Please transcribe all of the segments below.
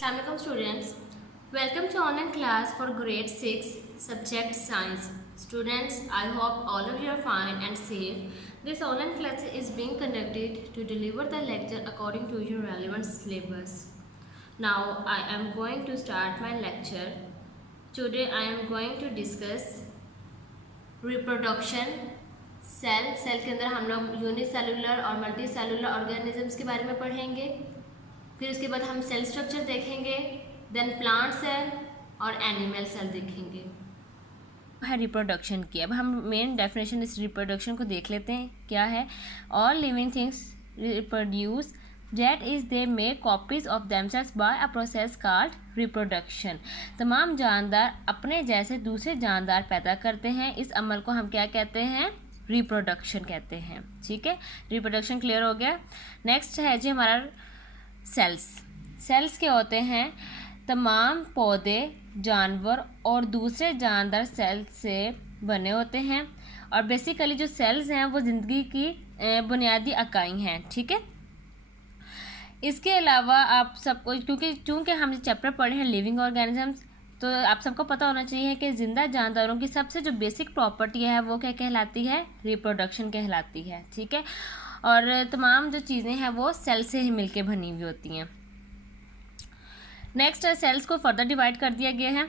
Assalamualaikum students. Welcome to online class for grade 6 subject science. Students, I hope all of you are fine and safe. This online class is being conducted to deliver the lecture according to your relevant syllabus. Now I am going to start my lecture. Today I am going to discuss reproduction. Cell के अंदर हम लोग unicellular और multi cellular organisms के बारे में पढ़ेंगे। फिर उसके बाद हम सेल स्ट्रक्चर देखेंगे, देन प्लांट सेल और एनिमल सेल देखेंगे। है रिप्रोडक्शन की। अब हम मेन डेफिनेशन इस रिप्रोडक्शन को देख लेते हैं क्या है। All living things reproduce that is they make copies of themselves by a process called reproduction. तमाम जानदार अपने जैसे दूसरे जानदार पैदा करते हैं। इस अमल को हम क्या कहते हैं? रिप्रोडक्शन कहते हैं। ठीक है, रिप्रोडक्शन क्लियर हो गया। नेक्स्ट है जी हमारा सेल्स क्या होते हैं? तमाम पौधे, जानवर और दूसरे जानदार सेल से बने होते हैं और बेसिकली जो सेल्स हैं वो ज़िंदगी की बुनियादी इकाई हैं। ठीक है, इसके अलावा आप सबको चूँकि हम चैप्टर पढ़े हैं लिविंग ऑर्गेनिजम्स, तो आप सबको पता होना चाहिए कि ज़िंदा जानदारों की सबसे जो बेसिक प्रॉपर्टी है वो क्या कहलाती है? रिप्रोडक्शन कहलाती है। ठीक है, और तमाम जो चीज़ें हैं वो सेल से ही मिलके बनी हुई होती हैं। नेक्स्ट सेल्स को फर्दर डिवाइड कर दिया गया है।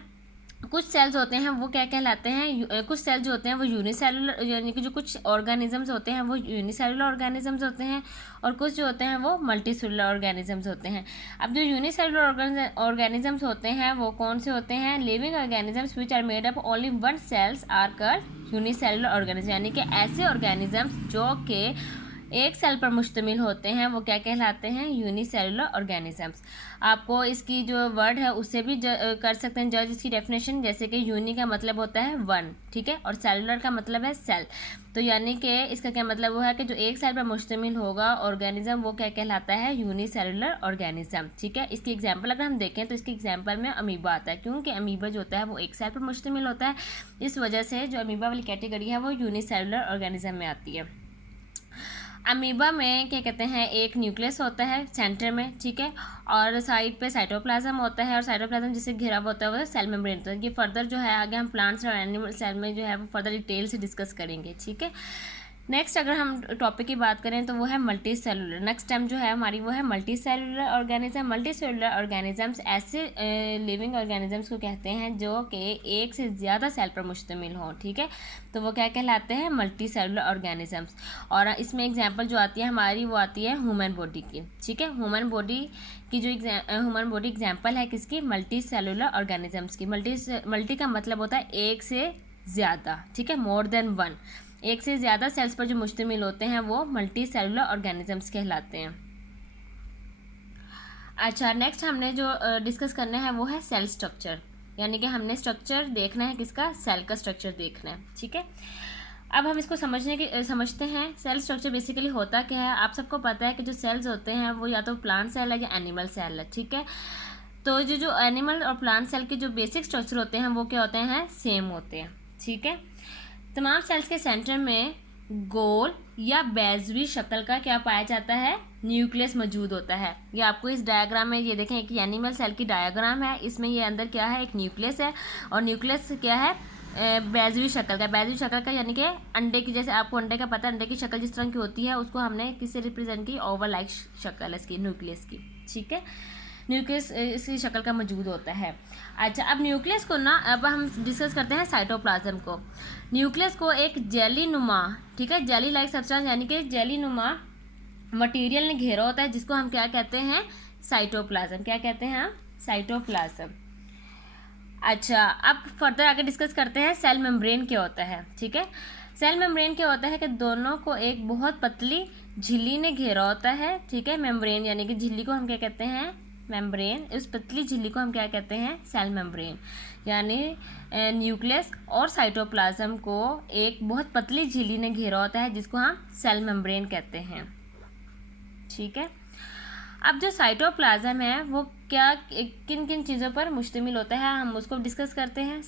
कुछ सेल्स होते हैं वो क्या कहलाते हैं? कुछ सेल्स जो होते हैं वो यूनिसेलुलर, यानी कि जो कुछ ऑर्गेनिजम्स होते हैं वो यूनिसेलुलर ऑर्गेनिजम्स होते हैं और कुछ जो होते हैं वो मल्टीसेलुलर ऑर्गेनिजम्स होते हैं। अब जो यूनिसेलुलर ऑर्गेनिजम्स होते हैं वो कौन से होते हैं? Living organisms which are made up only one cells are called unicellular organism, यानी कि ऐसे ऑर्गेनिजम्स जो कि एक सेल पर मुश्तमिल होते हैं वो क्या कहलाते हैं? Unicellular organisms. आपको इसकी जो वर्ड है उससे भी कर सकते हैं जज इसकी डेफिनेशन, जैसे कि यूनि का मतलब होता है वन, ठीक है, और सेलुलर का मतलब है सेल। तो यानी कि इसका क्या मतलब वो है कि जो एक सेल पर मुश्तमिल होगा ऑर्गेनिज्म वो क्या कहलाता है? Unicellular organism. ठीक है, इसकी एग्जाम्पल अगर हम देखें तो इसके एग्जाम्पल में अमीबा आता है, क्योंकि अमीबा जो होता है वो एक सेल पर मुश्तमिल होता है। इस वजह से जो अमीबा वाली कैटेगरी है वो यूनिसेलुलर ऑर्गेनिज्म में आती है। अमीबा में क्या कहते हैं? एक न्यूक्लियस होता है सेंटर में, ठीक है, और साइड पे साइटोप्लाज्म होता है और साइटोप्लाज्म जिससे घिरा हुआ होता है वो सेल मेम्ब्रेन होता है। ये फर्दर जो है आगे हम प्लांट्स और एनिमल सेल में जो है वो फर्दर डिटेल से डिस्कस करेंगे। ठीक है, नेक्स्ट अगर हम टॉपिक की बात करें तो वो है मल्टी सेलुलर। नेक्स्ट टाइम जो है हमारी वो है multi cellular organism. Multi cellular organisms ऐसे लिविंग ऑर्गेनिजम्स को कहते हैं जो कि एक से ज़्यादा सेल पर मुश्तमिल हों। ठीक है, तो वो क्या कहलाते हैं? Multi cellular organisms. और इसमें एग्जांपल जो आती है हमारी वो आती है ह्यूमन बॉडी की। ठीक है, ह्यूमन बॉडी की जो ह्यूमन बॉडी एग्जाम्पल है किसकी? मल्टी सेलुलर ऑर्गेनिजम्स की। मल्टी का मतलब होता है एक से ज़्यादा, ठीक है, मोर देन वन। एक से ज़्यादा सेल्स पर जो मुश्तमिल होते हैं वो मल्टी सेलुलर ऑर्गेनिजम्स कहलाते हैं। अच्छा, नेक्स्ट हमने जो डिस्कस करना है वो है सेल स्ट्रक्चर, यानी कि हमने स्ट्रक्चर देखना है किसका? सेल का स्ट्रक्चर देखना है। ठीक है, अब हम इसको समझते हैं। सेल स्ट्रक्चर बेसिकली होता क्या है? आप सबको पता है कि जो सेल्स होते हैं वो या तो प्लांट सेल है या एनिमल सेल है। ठीक है, तो जो एनिमल और प्लांट सेल के जो बेसिक स्ट्रक्चर होते हैं वो क्या होते हैं? सेम होते हैं। ठीक है, तमाम सेल्स के सेंटर में गोल या बेज़वी शक्ल का क्या पाया जाता है? न्यूक्लियस मौजूद होता है। ये आपको इस डायग्राम में ये देखें कि एनिमल सेल की डायग्राम है, इसमें ये अंदर क्या है? एक न्यूक्लियस है और न्यूक्लियस क्या है? बेज़वी शक्ल का। बेज़वी शक्ल का यानी कि अंडे की, जैसे आपको अंडे का पता है, अंडे की शक्ल जिस तरह की होती है उसको हमने किससे रिप्रेजेंट की? ओवल लाइक शक्ल है इसकी, न्यूक्लियस की। ठीक है, न्यूक्लियस इसी शक्ल का मौजूद होता है। अच्छा, अब न्यूक्लियस को ना अब हम डिस्कस करते हैं साइटोप्लाज्म को। न्यूक्लियस को एक जेली नुमा, ठीक है, जेली लाइक सब्सटेंस यानी कि जेली नुमा मटेरियल ने घेरा होता है जिसको हम क्या कहते हैं? साइटोप्लाज्म। क्या कहते हैं हम? साइटोप्लाज्म। अच्छा, अब फर्दर आगे डिस्कस करते हैं सेल मेम्ब्रेन क्या होता है। ठीक है, सेल मेम्ब्रेन क्या होता है कि दोनों को एक बहुत पतली झिल्ली ने घेरा होता है। ठीक है, मेम्ब्रेन यानी कि झिल्ली को हम क्या कहते हैं? मेम्ब्रेन। उस पतली झिल्ली को हम क्या कहते हैं? Cell membrane. यानी न्यूक्लियस और साइटोप्लाज्म को एक बहुत पतली झिल्ली ने घेरा होता है जिसको हम सेल मेम्ब्रेन कहते हैं। ठीक है, अब जो साइटोप्लाज्म है वो क्या किन किन चीज़ों पर मुश्तमिल होता है हम उसको डिस्कस करते हैं।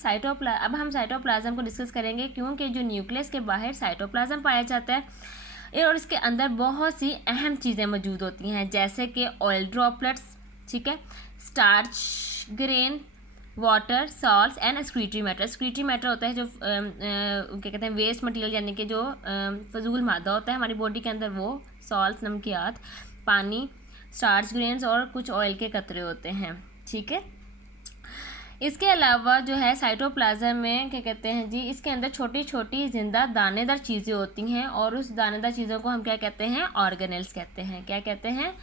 अब हम साइटोप्लाज्म को डिस्कस करेंगे क्योंकि जो न्यूक्लियस के बाहर साइटोप्लाज्म पाया जाता है और इसके अंदर बहुत सी अहम चीज़ें मौजूद होती हैं, जैसे कि ऑयल ड्रॉपलेट्स, ठीक है, starch grain, water, salts and excretory matter. Excretory matter होता है जो क्या कहते हैं वेस्ट मटेरियल, यानी कि जो फजूल मादा होता है हमारी बॉडी के अंदर, वो सॉल्ट्स नमकियात, पानी, स्टार्च ग्रेन्स और कुछ ऑयल के कतरे होते हैं, ठीक है। इसके अलावा जो है साइटोप्लाज्म में क्या कहते हैं जी, इसके अंदर छोटी छोटी जिंदा दानेदार चीज़ें होती हैं और उस दानेदार चीज़ों को हम क्या कहते हैं, ऑर्गेनेल्स कहते हैं। क्या कहते हैं,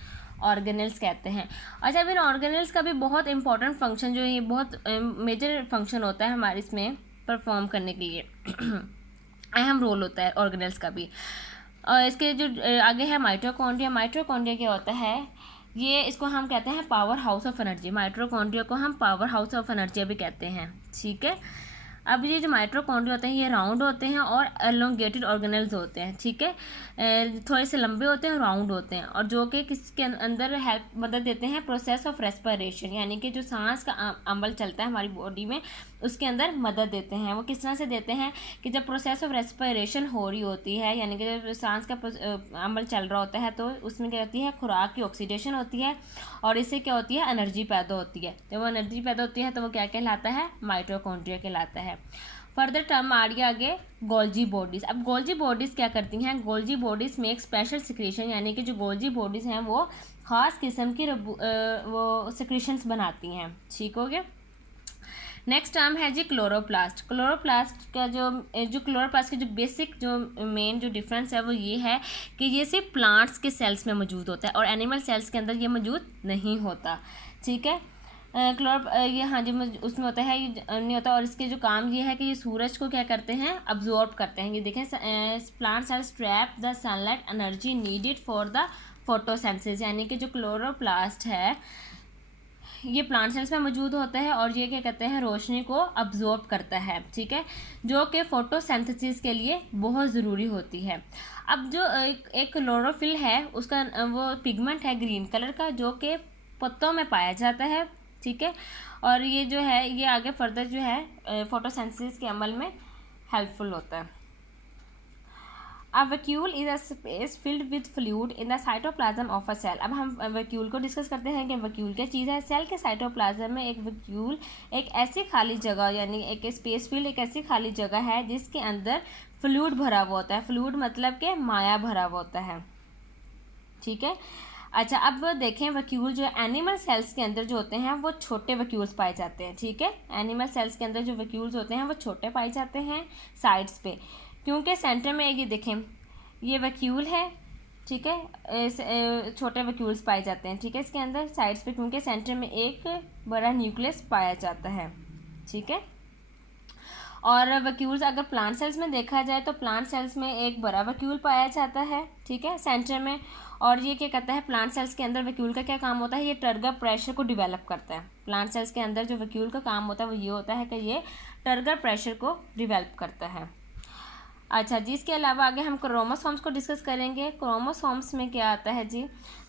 ऑर्गेनेल्स कहते हैं। अच्छा, अब इन ऑर्गेनेल्स का भी बहुत इंपॉर्टेंट फंक्शन जो है, ये बहुत मेजर फंक्शन होता है हमारे इसमें परफॉर्म करने के लिए अहम रोल होता है ऑर्गेनेल्स का भी। और इसके जो आगे है माइटोकॉन्ड्रिया। माइटोकॉन्ड्रिया क्या होता है, ये इसको हम कहते हैं power house of energy. Mitochondria को हम पावर हाउस ऑफ एनर्जी भी कहते हैं, ठीक है। अब ये जो माइटोकॉन्ड्रिया होते हैं ये राउंड होते हैं और एलोंगेटेड ऑर्गेनेल्स होते हैं, ठीक है। थोड़े से लंबे होते हैं, राउंड होते हैं, और जो कि किसके अंदर हेल्प मदद देते हैं, प्रोसेस ऑफ रेस्पिरेशन, यानी कि जो सांस का अमल चलता है हमारी बॉडी में उसके अंदर मदद देते हैं। वो किस तरह से देते हैं कि जब प्रोसेस ऑफ रेस्पिरेशन हो रही होती है, यानी कि जब सांस का अमल चल रहा होता है, तो उसमें क्या होती है, खुराक की ऑक्सीडेशन होती है और इससे क्या होती है, एनर्जी पैदा होती है। जब वो एनर्जी पैदा होती है तो वो क्या कहलाता है, माइटोकॉन्ड्रिया कहलाता है। फर्दर टर्म आ रही है आगे गोल्जी बॉडीज़। अब गोल्जी बॉडीज़ क्या करती हैं, गोल्जी बॉडीज़ में एक स्पेशल सिक्रेशन, यानी कि जो गोल्जी बॉडीज़ हैं वो ख़ास किस्म की वो सिक्रेशंस बनाती हैं, ठीक हो गया। नेक्स्ट टर्म है जी क्लोरोप्लास्ट। क्लोरोप्लास्ट का जो क्लोरोप्लास्ट की जो बेसिक जो मेन जो डिफरेंस है वो ये है कि ये सिर्फ प्लांट्स के सेल्स में मौजूद होता है और एनिमल सेल्स के अंदर ये मौजूद नहीं होता, ठीक है। ये हाँ जी उसमें होता है, ये नहीं होता। और इसके जो काम ये है कि ये सूरज को क्या करते हैं, अब्जॉर्ब करते हैं। ये देखें, plants are trap the sunlight energy needed for the photosynthesis, यानी कि जो क्लोरोप्लास्ट है ये प्लांट सेल्स में मौजूद होता है और ये क्या कहते हैं, रोशनी को अब्जॉर्ब करता है, ठीक है, जो कि फोटोसिंथेसिस के लिए बहुत ज़रूरी होती है। अब जो एक क्लोरोफिल है उसका वो पिगमेंट है ग्रीन कलर का, जो कि पत्तों में पाया जाता है, ठीक है। और ये जो है ये आगे फर्दर जो है फोटोसिंथेसिस के अमल में हेल्पफुल होता है। A vacuole is a space filled with fluid in the cytoplasm of a cell। अब हम वैक्यूल को डिस्कस करते हैं कि वैक्यूल क्या चीज़ है। सेल के साइटोप्लाज्म में एक वैक्यूल एक ऐसी खाली जगह, यानी एक स्पेस फील्ड, एक ऐसी खाली जगह है जिसके अंदर फ्लूइड भरा हुआ होता है। फ्लूइड मतलब कि माया भरा हुआ होता है, ठीक है। अच्छा, अब देखें वैक्यूल जो एनिमल सेल्स के अंदर जो होते हैं वो छोटे वैक्यूल्स पाए जाते हैं, ठीक है। एनिमल सेल्स के अंदर जो वैक्यूल्स होते हैं वो छोटे पाए जाते हैं साइड्स पे, क्योंकि सेंटर में ये देखें ये वैक्यूल है, ठीक है, छोटे वैक्यूल्स पाए जाते हैं, ठीक है, इसके अंदर साइड्स पे, क्योंकि सेंटर में एक बड़ा न्यूक्लियस पाया जाता है, ठीक है। और वैक्यूल्स अगर प्लांट सेल्स में देखा जाए तो प्लांट सेल्स में एक बड़ा वैक्यूल पाया जाता है, ठीक है, सेंटर में। और ये क्या कहता है, प्लांट सेल्स के अंदर वैक्यूल का क्या काम होता है, ये टर्गर प्रेशर को डिवेलप करता है। प्लांट सेल्स के अंदर जो वैक्यूल का काम होता है वो ये होता है कि ये टर्गर प्रेशर को डिवेलप करता है। अच्छा जी, इसके अलावा आगे हम क्रोमोसोम्स को डिस्कस करेंगे। क्रोमोसोम्स में क्या आता है जी,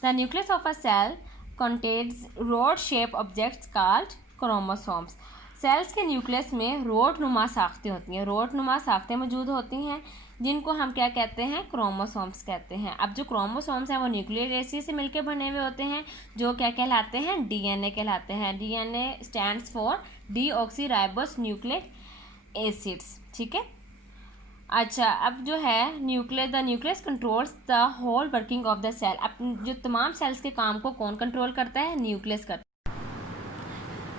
the nucleus of a cell contains rod shape objects called chromosomes. Cells के न्यूक्लियस में रोड नुमा साख्तें होती हैं, रोड नुमा साख्तें मौजूद होती हैं जिनको हम क्या कहते हैं, क्रोमोसोम्स कहते हैं। अब जो क्रोमोसोम्स हैं वो न्यूक्लियर एसिड से मिलकर बने हुए होते हैं जो क्या कहलाते हैं, डीएनए कहलाते हैं। DNA stands for deoxyribose nucleic acids, ठीक है। अच्छा, अब जो है the nucleus controls the whole working of the cell. अब जो तमाम सेल्स के काम को कौन कंट्रोल करता है, न्यूक्लियस करता है।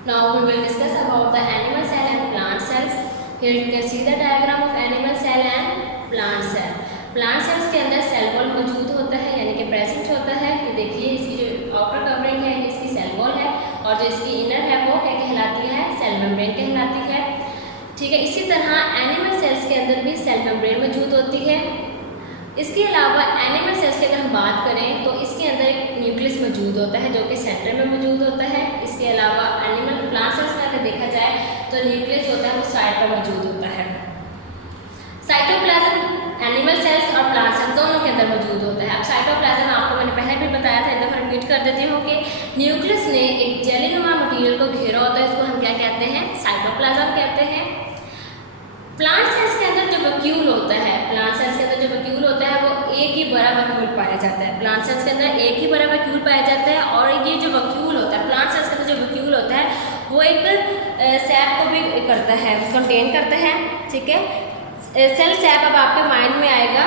Now we will discuss about the animal cell and plant cells. Here you can see the diagram of animal cell and plant cell. Plant cells के अंदर सेल वॉल मौजूद होता है, यानी कि प्रेजेंट होता है। ये देखिए इसकी जो आउटर कवरिंग है इसकी सेल वॉल है और जो इसकी इनर है वो क्या कहलाती है, सेल मेम्ब्रेन कहलाती है, ठीक है। इसी तरह एनिमल सेल्स के अंदर भी सेल मेम्ब्रेन मौजूद होती है। इसके अलावा एनिमल सेल्स की अगर हम बात करें तो इसके अंदर एक न्यूक्लियस मौजूद होता है जो कि सेंटर में मौजूद होता है। इसके अलावा एनिमल प्लांट सेल्स में अगर देखा जाए तो न्यूक्लियस होता है वो साइड पर मौजूद होता है। साइटोप्लाज्म एनिमल सेल्स और प्लांट सेल्स दोनों के अंदर मौजूद होता है। अब साइटोप्लाज्म आपको मैंने पहले भी बताया था, एक दफ़ा रिपीट कर देती हूँ कि न्यूक्लियस ने एक जेलीनुमा मटीरियल को घेरा होता है, इसको हम क्या कहते हैं, साइटोप्लाज्म कहते हैं। प्लांट सेल्स के अंदर जो वैक्यूल होता है, प्लांट सेल्स के अंदर जो वैक्यूल होता है वो एक ही बड़ा वैक्यूल पाया जाता है। प्लांट सेल्स के अंदर एक ही बड़ा वैक्यूल पाया जाता है और ये जो वैक्यूल होता है, प्लांट सेल्स के अंदर जो जो वैक्यूल होता है वो एक सैप को भी करता है, कंटेन करता है, ठीक है। सेल सैप अब आपके माइंड में आएगा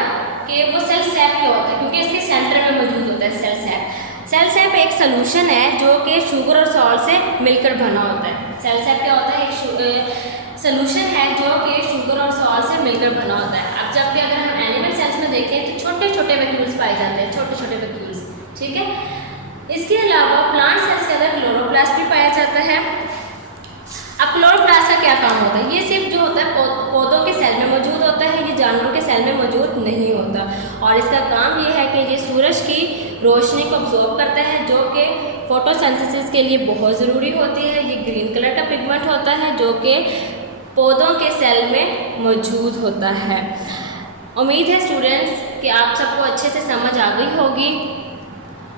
कि वो सेल सैप क्या होता है, क्योंकि इसके सेंटर में मौजूद होता है सेल सैप। सेल सैप एक सोल्यूशन है जो कि शुगर और सॉल्ट से मिलकर बना होता है। सेल सैप क्या होता है, एक सोल्यूशन है जो कि शुगर और सॉल्ट से मिलकर बना होता है। अब जब भी अगर हम एनिमल सेल्स में देखें तो छोटे छोटे वैक्यूल्स पाए जाते हैं, छोटे छोटे वैक्यूल्स, ठीक है। इसके अलावा प्लांट सेल्स के अंदर क्लोरोप्लास्ट भी पाया जाता है। अब क्लोरोप्लास्ट का क्या काम होता है, ये सिर्फ जो होता है पौधों के सेल में मौजूद होता है, ये जानवरों के सेल में मौजूद नहीं होता। और इसका काम ये है कि ये सूरज की रोशनी को अब्जॉर्ब करता है, जो कि फोटोसिंथेसिस के लिए बहुत ज़रूरी होती है। ये ग्रीन कलर का पिगमेंट होता है जो कि पौधों के सेल में मौजूद होता है। उम्मीद है स्टूडेंट्स कि आप सबको अच्छे से समझ आ गई होगी।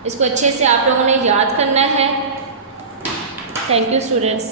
इसको अच्छे से आप लोगों ने याद करना है। Thank you students.